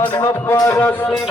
অনপরসিমিকা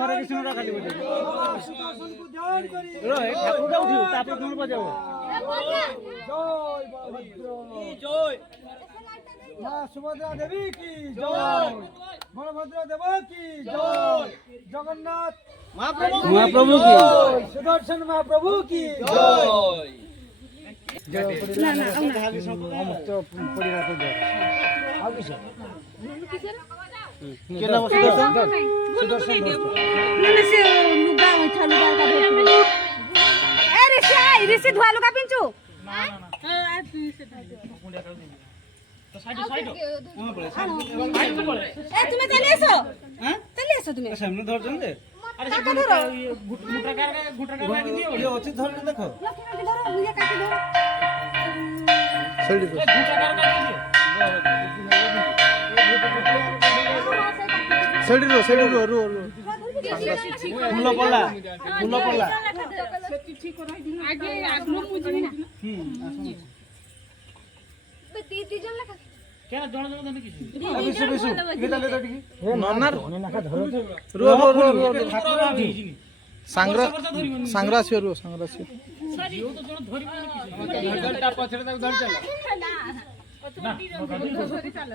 হরে কৃষ্ণ কাটি বজে ঠাকুরটা উঠিও তারপরে তুমি বাজাবো জয় মা সুভদ্রা দেবী কি জয়, বলভদ্র দেব কি জয়, জগন্নাথ মহাপ্রভু কি জয়, সুদর্শন মহাপ্রভু কি জয়। সমস্ত পরিবারকে জয়। আর কিছু ফুল পড়লা ফুল পড়লা আগে আগলো মুজবি না তি জন লেখা কেন জন জন দেন কিছু বিশু বিশু গিতালে তো ঠিকই এ নন্নার নাকা ধরো রো রো রো ঠাকুর আমি সাংগ্রা সাংগ্রা ছে রো সাংগ্রা ছে জিও তো জন ধরিব না কিছু ঘন্টা পছরে তাক ধর চলা না ধরি চাল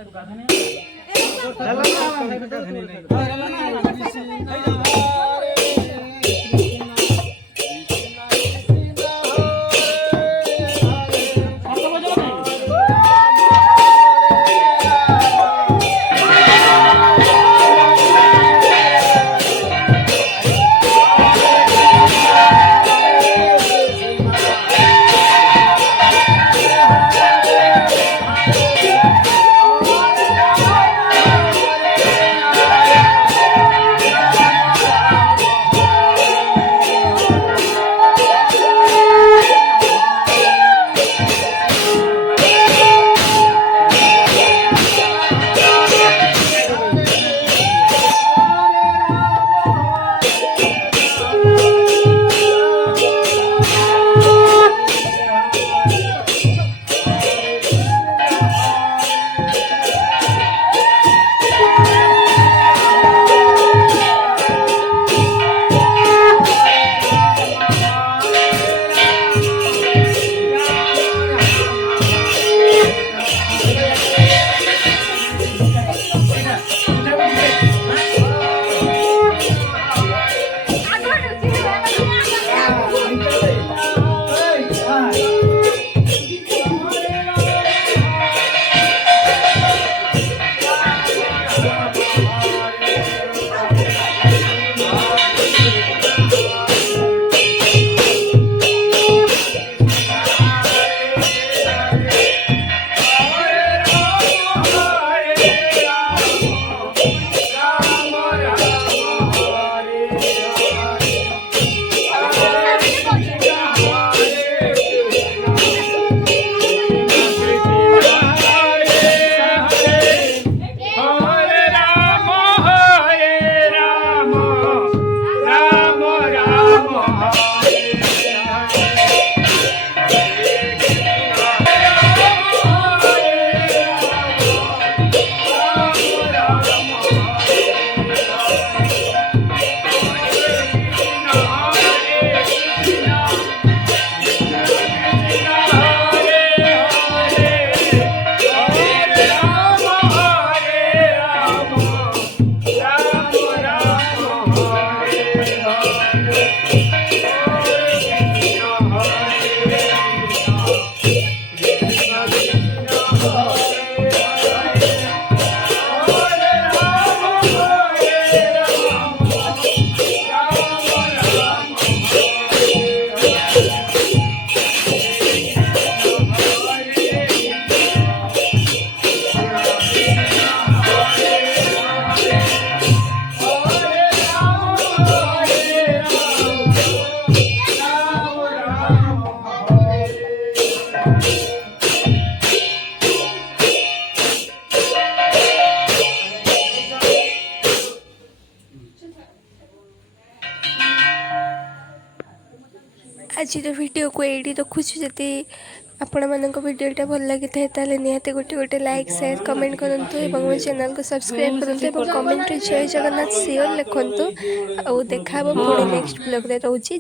आज वीडियो को ये रखुछु जदि आपण मानक वीडियोटा भल लगी था निहाती गोटे गोटे लाइक शेयर कमेंट करंतु एवं मो चैनल को सब्सक्राइब करंतु एवं कमेंट रे जय जगन्नाथ सियोर लिखंतु। आ देखा पुणी नेक्स्ट ब्लॉग रे रहउची।